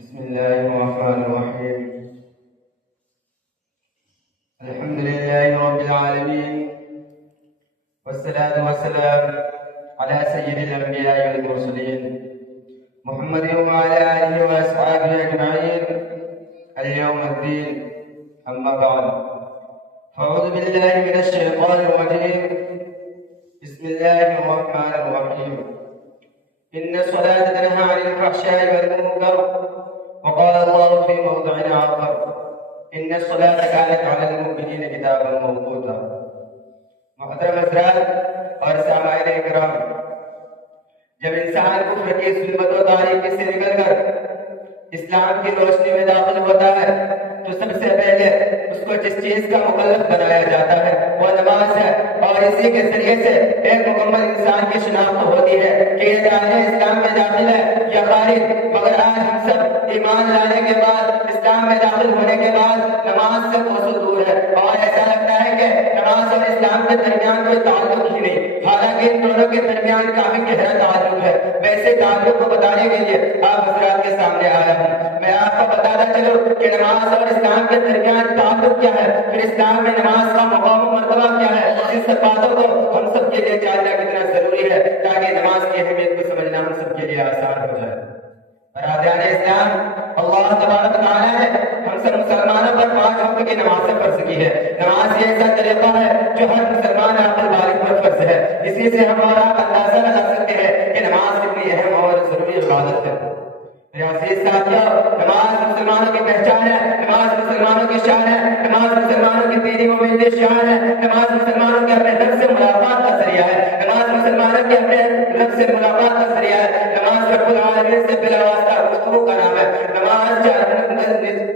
بسم الله الرحمن الرحيم. الحمد لله رب العالمين، والصلاة والسلام على سيد الأنبياء والمرسلين محمد وعلى آله وأصحابه أجمعين اليوم الدين. أما بعد، أعوذ بالله من الشيطان الرجيم. بسم الله الرحمن الرحيم. إن الصلاة تنهى عن الفحشاء والمنكر، وقال الله في موضع آخر: إن الصلاة كانت على المؤمنين كتابا موقوتا. محترم حضرات اور سامعین کرام، جب انسان کفر کی ظلمت و تاریکی سے نکل کر اسلام کی روشنی میں داخل ہوتا ہے تو سب سے پہلے اس کو جس چیز کا مکلف بنایا جاتا ہے وہ نماز ہے، اور اسی کے ذریعے سے ایک مکمل انسان کی شناخت ہوتی ہے کہ یہ جانے اسلام میں داخل ہے یا خارج. مگر آج ہم سب ایمان لانے کے بعد، اسلام میں داخل ہونے کے بعد نماز سے کوسوں دور ہے، اور ایسا لگتا ہے کہ نماز اور اسلام کے درمیان کوئی تعلق ہی نہیں، حالانکہ ان دونوں کے درمیان کافی گہرا تعلق ہے. ویسے تعلق کو بتانے کے لیے آپ حضرات کے سامنے آیا ہوں. میں آپ کو بتاتا چلوں کہ نماز اور اسلام کے درمیان تعلق کیا ہے، پھر اسلام میں نماز کا مقام و مرتبہ کیا ہے. ان سب باتوں کو ہم سب کے لیے جاننا کتنا ضروری ہے تاکہ نماز کی اہمیت کو سمجھنا ہم سب کے لیے آسان ہو جائے. برادران اسلام، اللہ تبارک تعالیٰ نے ہم سب مسلمانوں پر 5 وقت کی نماز فرض کی ہے. نماز یہ ایسا طریقہ ہے جو ہر مسلمان عاقل بالغ پر فرض ہے. اسی سے ہم اور آپ اندازہ لگا سکتے ہیں کہ نماز کتنی اہم اور ضروری عبادت ہے. میرے عزیز ساتھیو، نماز مسلمانوں کی پہچان ہے، نماز مسلمانوں کی شان ہے، نماز مسلمانوں کی تیری و میری شان ہے، نماز مسلمانوں کے اپنے رب سے ملاقات کا ذریعہ ہے، نماز مسلمانوں کے اپنے رب سے ملاقات کا ذریعہ ہے، نماز رب العالمین سے بلا واسطہ گفتگو کا نام ہے، نماز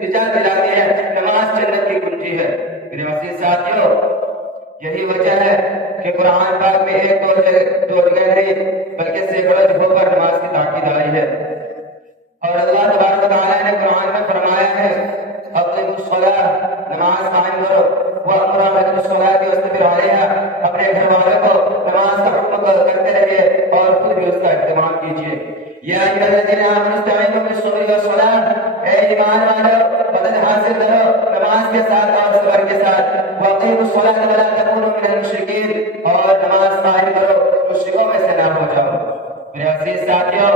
نجات دلاتی ہے، نماز جنت کی کنجی ہے. میرے عزیز ساتھیو، یہی وجہ ہے کہ قرآن پاک میں ایک دو جگہ نہیں بلکہ سینکڑوں جگہوں پر نماز کی تاکید آئی ہے. اور اللہ تبارک و تعالیٰ نے قرآن میں فرمایا ہے: اقیموا الصلاۃ، نماز قائم کرو، وامروا بالصلاۃ واصطبروا علیہا، اپنے گھر والوں کو نماز کا حکم کرتے رہیے اور خود بھی اس کا اہتمام کیجیے. یا ایھا الذین آمنوا استعینوا بالصبر والصلاۃ، اے ایمان والو مدد حاصل کرو نماز کے ساتھ اور صبر کے ساتھ. واقیموا الصلاۃ ولا تکونوا من المشرکین، اور نماز قائم کرو، مشرکوں میں سے نہ ہو جاؤ. میرے عزیز ساتھیو،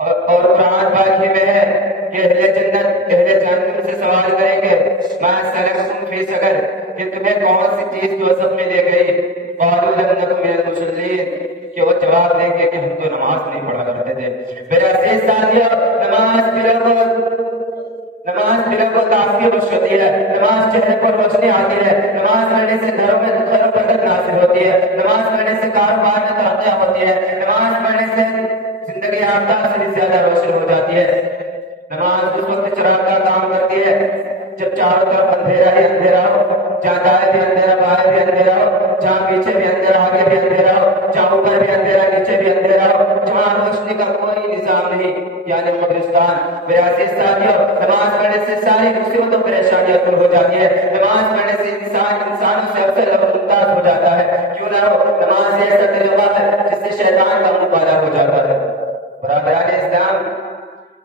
اور قرآن پاک ہی میں ہے کہ اہل جنت اہل جہنم سے سوال کریں گے: ما سلککم فی سقر، کہ تمہیں کون سی چیز دوزخ میں لے گئی؟ قالوا لم نک من المصلین، کہ وہ جواب دیں گے کہ ہم تو نماز نہیں پڑھا کرتے تھے. میرے عزیز ساتھیو، نماز دلوں کو تازگی بخشتی ہے، نماز چہرے پر روشنی آتی ہے، نماز پڑھنے سے گھروں میں برکت نازل ہوتی ہے، نماز پڑھنے سے کاروبار میں ترقیاں ہوتی ہے، نماز پڑھنے سے زندگی آفتاب سے بھی زیادہ روشن ہو جاتی ہے. نماز اس وقت چراغ کا کام کرتی ہے جب چاروں طرف اندھیرا ہی اندھیرا ہو، جہاں دائیں بھی اندھیرا بائیں بھی اندھیرا ہو، جہاں پیچھے بھی اندھیرا آگے بھی اندھیرا ہو، جہاں اوپر بھی اندھیرا نیچے بھی اندھیرا ہو، جہاں روشنی کا کوئی نظام نہیں، یعنی قبرستان. میرے عزیز ساتھیو، نماز پڑھنے سے ساری مصیبتوں و پریشانیاں دور ہو جاتی ہے. نماز پڑھنے سے انسانوں سے افضل اور ممتاز ہو جاتا ہے. کیوں نہ ہو، نماز ایسا طریقہ ہے جس سے شیطان کا مقابلہ ہو جاتا ہے. برادران اسلام،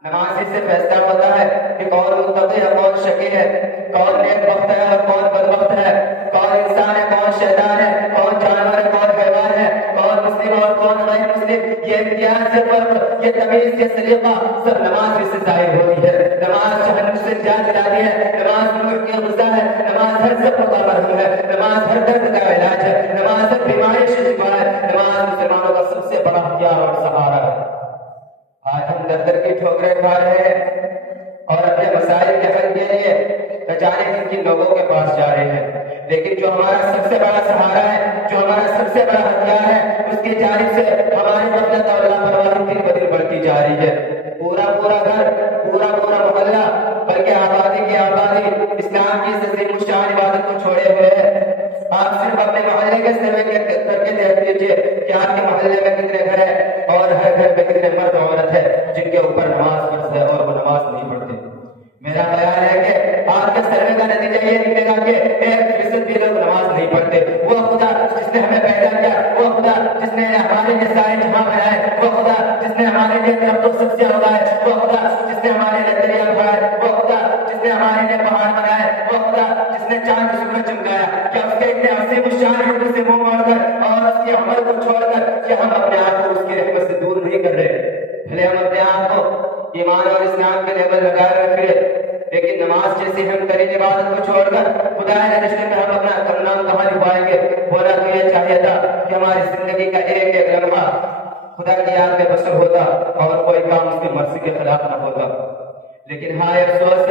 نماز اس سے فیصلہ ہوتا ہے کہ کون متقی ہے، کون شقی ہے، کون نیک بخت ہے اور کون بدبخت ہے، کون انسان ہے، کون شیطان ہے، کون جانور ہے، کون حیوان ہے، کون مسلم اور کون غیر مسلم. یہ امتیاز، یہ فرق، یہ تمیز، یہ سلیقہ سب نماز سے ظاہر ہوتی ہے. نماز جہنم سے نجات دلاتی ہے، نماز روح کی غذا ہے، نماز ہر زخم کا مرہم ہے، نماز ہر درد کا علاج ہے، نماز ہر بیماری سے شفا ہے. نماز مسلمانوں کا سب سے بڑا ہتھیار اور سہارا ہے. آج ہم در در کی ٹھوکریں کھا رہے ہیں اور اپنے مسائل کے حل کے لیے نہ جانے کن لوگوں کے پاس جا رہے ہیں، لیکن جو ہمارا سب سے بڑا سہارا ہے، جو ہمارا سب سے بڑا ہتھیار ہے، اس کی جانب سے ہماری غفلت اور لاپرواہی دن بدن بڑھتی جا رہی ہے. پورا گھر، پورا محلہ، بلکہ آبادی کی آبادی اسلام کی عظیم الشان عبادت کو چھوڑے ہوئے ہے. آپ صرف اپنے محلے کے سروے کر کے دیکھ لیجیے کہ آپ کے محلے میں کتنے گھر ہیں اور ہر گھر میں کتنے مرد عورت ہے جن کے اوپر نماز فرض ہے اور وہ نماز نہیں پڑھتے. میرا خیال ہے کہ آپ کے سروے کا نتیجہ یہ نکلے گا کہ 1% بھی لوگ نماز نہیں پڑھتے. وہ خدا جس نے ہمیں پیدا کیا، وہ خدا جس نے ہمارے لیے سارے جہاں بنائے، وہ خدا جس نے ہمارے لیے درخت و سبزیاں اگائے، وہ خدا جس نے ایمان اور اسلام کے لیبل لگائے ہوئے پھرے، لیکن نماز جیسی ہم ترین عبادت کو چھوڑ کر خدا کے رشتے میں ہم اپنا نام کہاں لکھوائیں گے؟ ہونا تو یہ چاہیے تھا کہ ہماری زندگی کا ایک ایک لمحہ خدا کی یاد میں بسر ہوتا اور کوئی کام اس کی مرضی کے خلاف نہ ہوتا۔ لیکن ہائے افسوس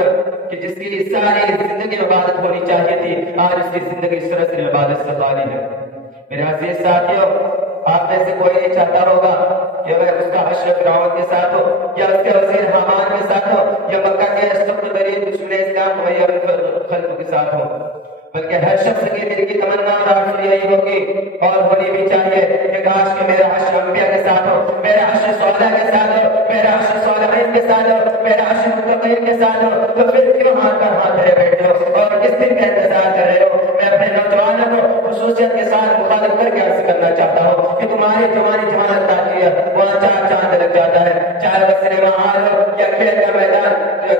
کہ جس کی ساری زندگی عبادت ہونی چاہیے تھی، آج اس کی زندگی سراسر عبادت سے خالی ہے۔ میرے عزیز ساتھیوں، آپ میں سے کوئی نہیں چاہتا ہوگا کہ وہ اس کا حشر فرعون کے ساتھ ہو، یا اس کے وزیر حامان کے ساتھ ہو، یا مکہ کے اشرف الغریب دشمن اسلام امیہ بن خلف کے ساتھ ہو، بلکہ ہر شخص کی دل کی تمنا اور آرزو یہی ہوگی اور ہونی بھی چاہیے کہ کاش کہ میرا حشر انبیاء کے ساتھ ہو، میرا حشر صالحین کے ساتھ ہو، میرا حشر صالحین کے ساتھ ہو، میرا حشر متقین کے ساتھ ہو۔ تو پھر کیوں ہاتھ پر ہاتھ دھرے بیٹھے ہو اور کس دن کا انتظار کر رہے ہو؟ میں اپنے نوجوانوں کو خصوصیت کے ساتھ مخاطب کر کے عرض کرنا چاہتا ہوں کہ تمہاری جوانی جوانت آتی ہے، وہاں چار چاند لگ جاتا ہے، چاہے وہ سنیما ہال ہو یا کھیل کا میدان،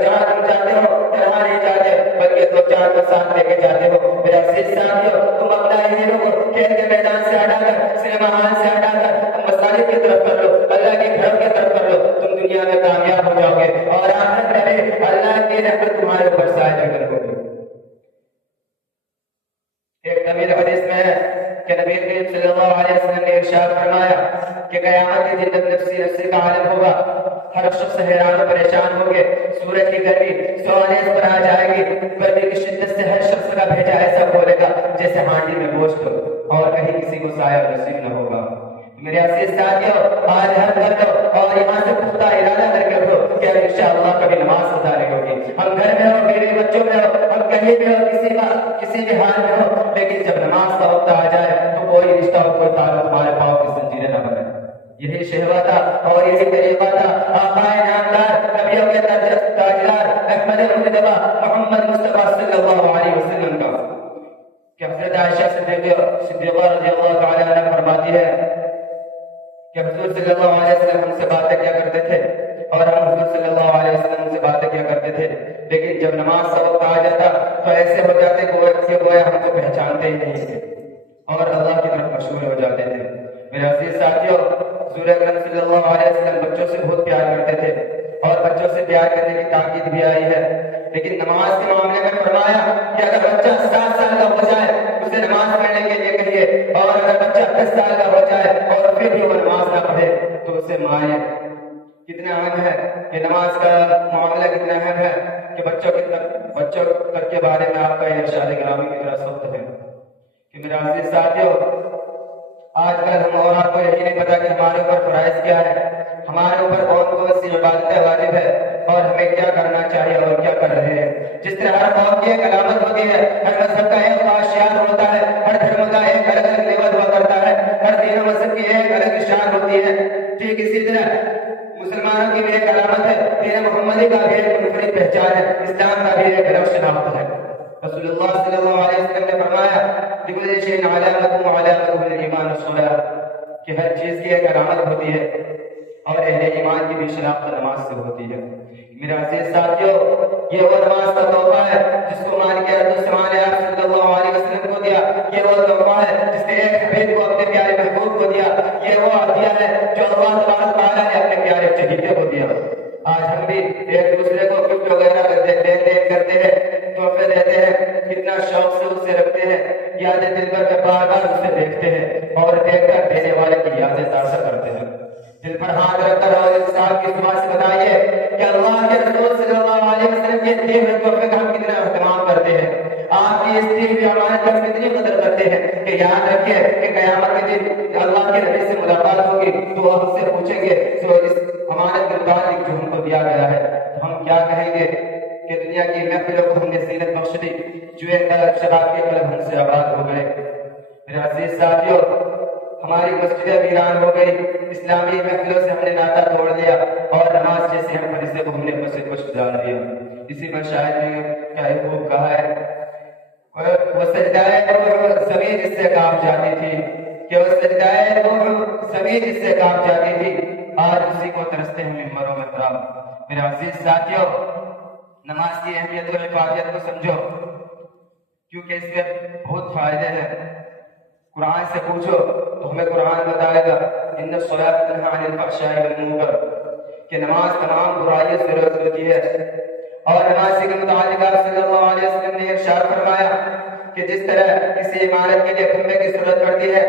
جہاں تم جاتے ہو تنہا نہیں جاتے بلکہ دو چار کو ساتھ لے کے جاتے ہو۔ میرا عزیز ساتھیو، تم اپنا ہیرو کو کھیل کے میدان سے ہٹا کر، سنیما ہال سے ہٹا کر تم مساجد کی طرف کر لو، اللہ کے گھر کی طرف کر لو، تم دنیا میں کامیاب ہو جاؤ گے اور آخرت میں بھی اللہ کی رحمت تمہارے اوپر سایہ ہوگی۔ ایک طویل حدیث میں ہے کہ نبی کریم صلی اللہ علیہ وسلم نے ارشاد فرمایا کہ قیامت کے دن جب نفسی نفسی کا عالم ہوگا، ہر شخص حیران و پریشان ہوگے، سورج کی گرمی سوانح پر آ جائے گی، گرمی کی شدت سے ہر شخص کا بھیجا ایسا کھولے گا جیسے ہانڈی میں گوشت اور کہیں کسی کو سایہ نصیب نہ ہوگا۔ میرے عزیز ساتھیو، آج ہم کر دو اور یہاں سے پختہ ارادہ کر کے اٹھو کہ انشاءاللہ کبھی نماز ادا نہیں ہوگی۔ ہم گھر میں ہو، بیوی بچوں میں ہو، ہم کہیں بھی ہو، کسی بھی حال میں ہو، لیکن جب نماز کا وقت آ جائے تو کوئی رشتہ اور کوئی تعلق ہمارے پاؤں کی زنجیریں نہ بنے۔ یہی شہوہ تھا اور یہی طریقہ تھا آقائے نامدار نبیوں کے تاجدار احمد مجتبیٰ محمد مصطفیٰ صلی اللہ علیہ وسلم کا، کہ حضرت عائشہ صدیقہ رضی اللہ تعالی عنہ فرماتی ہے کہ حضور صلی اللہ علیہ وسلم ہم سے باتیں کیا کرتے تھے اور ہم حضور صلی اللہ علیہ وسلم سے باتیں کیا کرتے تھے، لیکن جب نماز کا وقت آ جاتا تو ایسے ہو جاتے کہ گویا ہم کو پہچانتے ہی نہیں تھے اور اللہ کی طرف مشغول ہو جاتے تھے۔ میرے عزیز ساتھیوں، حضور اکرم صلی اللہ علیہ وسلم بچوں سے بہت پیار کرتے تھے اور بچوں سے پیار کرنے کی تاکید بھی آئی ہے، لیکن نماز کے معاملے میں فرمایا کہ اگر بچہ 7 سال کا ہو جائے اسے نماز پڑھنے کے لیے کہیے، اور اگر بچہ 10 سال کا ہو جائے اور پھر بھی وہ نماز نہ پڑھے تو اسے مارے۔ کتنا اہم ہے کہ نماز کا معاملہ کتنا اہم ہے کہ بچوں تک کے بارے میں آپ کا یہ ارشاد گرامی کی طرح سخت ہے کہ میرا عزیز ساتھیو، آج کل ہم اور آپ کو یہی نہیں پتا کہ ہمارے اوپر فرائض کیا ہے، ہمارے اوپر کون سی عبادتیں واجب ہے اور ہمیں کیا کرنا چاہیے اور کیا کر رہے ہیں۔ جس طرح ہر قوم کی ایک علامت ہوتی ہے، ہر مذہب کا ایک خاص شعار ہوتا ہے، ہر دھرم کا ایک الگ الگ لیول ہوا کرتا ہے، ہر دین و مذہب کی ایک الگ شان ہوتی ہے، ٹھیک اسی طرح مسلمانوں کی بھی ایک علامت ہے، دین محمدی کا بھی ایک منفرد پہچان ہے، اسلام کا بھی ایک الگ شناخت ہے۔ رسول اللہ صلی اللہ علیہ وسلم نے فرمایا لِكُلِّ شَيْءٍ عَلَامَةٌ وَعَلَامَتُهُ الْإِيمَانُ الصَّلَاةُ، کہ ہر چیز کی ایک علامت ہوتی ہے اور اہل ایمان کی بھی شناخت نماز سے ہوتی ہے۔ میرا عزیز ساتھیو، یہ وہ نماز کا تحفہ ہے جس کو مان کے عبدالسمان آپ صلی اللہ علیہ وسلم کو دیا، یہ وہ تحفہ ہے جس نے ایک حبیب کو اپنے پیارے محبوب کو دیا، یہ وہ عطیہ ہے جو اللہ تبارک تعالیٰ نے اپنے پیارے چہیتے کو دیا۔ آج ہم بھی ایک دوسرے کو گفٹ وغیرہ کرتے ہیں، تحفے دیتے ہیں، کتنا شوق سے اسے رکھتے ہیں، یادیں دل پر کے بار بار اسے دیکھتے ہیں اور دیکھ کر دینے والے کی یادیں تازہ کرتے ہیں۔ دل پر ہاتھ رکھ کر اور اس سال کی دعا سے بتائیے کہ اللہ کے رسول صلی اللہ علیہ وسلم کے دیے ہوئے تحفے کا ہم کتنا اہتمام کرتے ہیں، آپ کی اس دی ہوئی امانت پر کتنی قدر کرتے ہیں کہ یاد رکھیے کہ قیامت کے دن اللہ کے نبی سے ملاقات ہوگی تو وہ ہم سے پوچھیں گے تو اس امانت کے مطابق جو ہم کو دیا گیا ہے تو ہم کیا کہیں گے کہ دنیا کی محفلوں کو ہم نے زینت بخش دی، جوئے شراب کے قلب ہم سے آباد ہو گئے۔ میرے عزیز ساتھیو، ہماری مسجدیں ویران ہو گئی، اسلامی محفلوں سے ہم نے ناطہ توڑ لیا اور نماز جیسے ہم فریضے کو ہم نے بس کچھ ڈال دیا۔ اسی پر شاید نے کیا خوب کہا ہے، وہ سجدائے روح زمین جس سے کانپ جاتی تھی، کہ وہ سجدائے روح زمین جس سے کانپ جاتی تھی، آج اسی کو ترستے ہیں ممبروں میں خراب۔ میرے عزیز ساتھیو، نماز کی اہمیت و حفاظت کو سمجھو کیونکہ اس میں بہت فائدے ہیں۔ قرآن سے پوچھو تو ہمیں قرآن بتائے گا ان الصلاۃ تنہی عن الفحشاء والمنکر، کہ نماز تمام برائیوں سے روک ہوتی ہے، اور نمازی کے متعلق آپ صلی اللہ علیہ وسلم نے ارشاد فرمایا کہ جس طرح کسی عمارت کے لیے کھمبے کی ضرورت پڑتی ہے،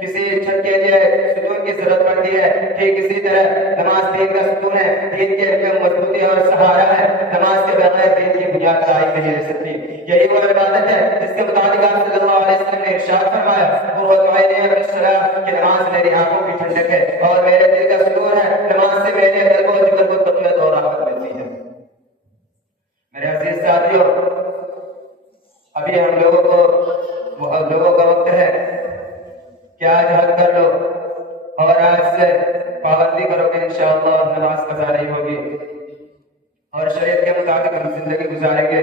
کسی چھت کے لیے ستون کی ضرورت پڑتی ہے، ٹھیک اسی طرح نماز دین کا ستون ہے، دین کے علم میں مضبوطی اور سہارا ہے، نماز کے بغیر دین کی بنیاد قائم نہیں رہ سکتی۔ یہی وہ عبادت ہے جس کے متعلق آپ صلی اللہ علیہ وسلم نے ارشاد فرمایا وہ کہ نماز میری آنکھوں کی ٹھنڈک ہے اور میرے دل کا سرور ہے، نماز سے میرے قلب و جگر کو تقویت اور راحت ملتی ہے۔ میرے عزیز ساتھیوں، ابھی ہم لوگوں کا وقت ہے کہ آج حد کر لو اور آج سے پابندی کرو کہ انشاءاللہ نماز قضا نہیں ہوگی، اور شریعت کے مطابق ہم زندگی گزاریں گے،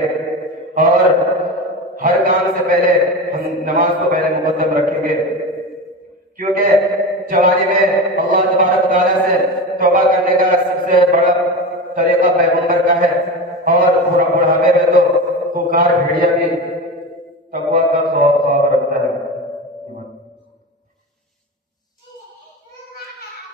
اور ہر کام سے پہلے ہم نماز کو پہلے مقدم رکھیں گے، کیونکہ جوانی میں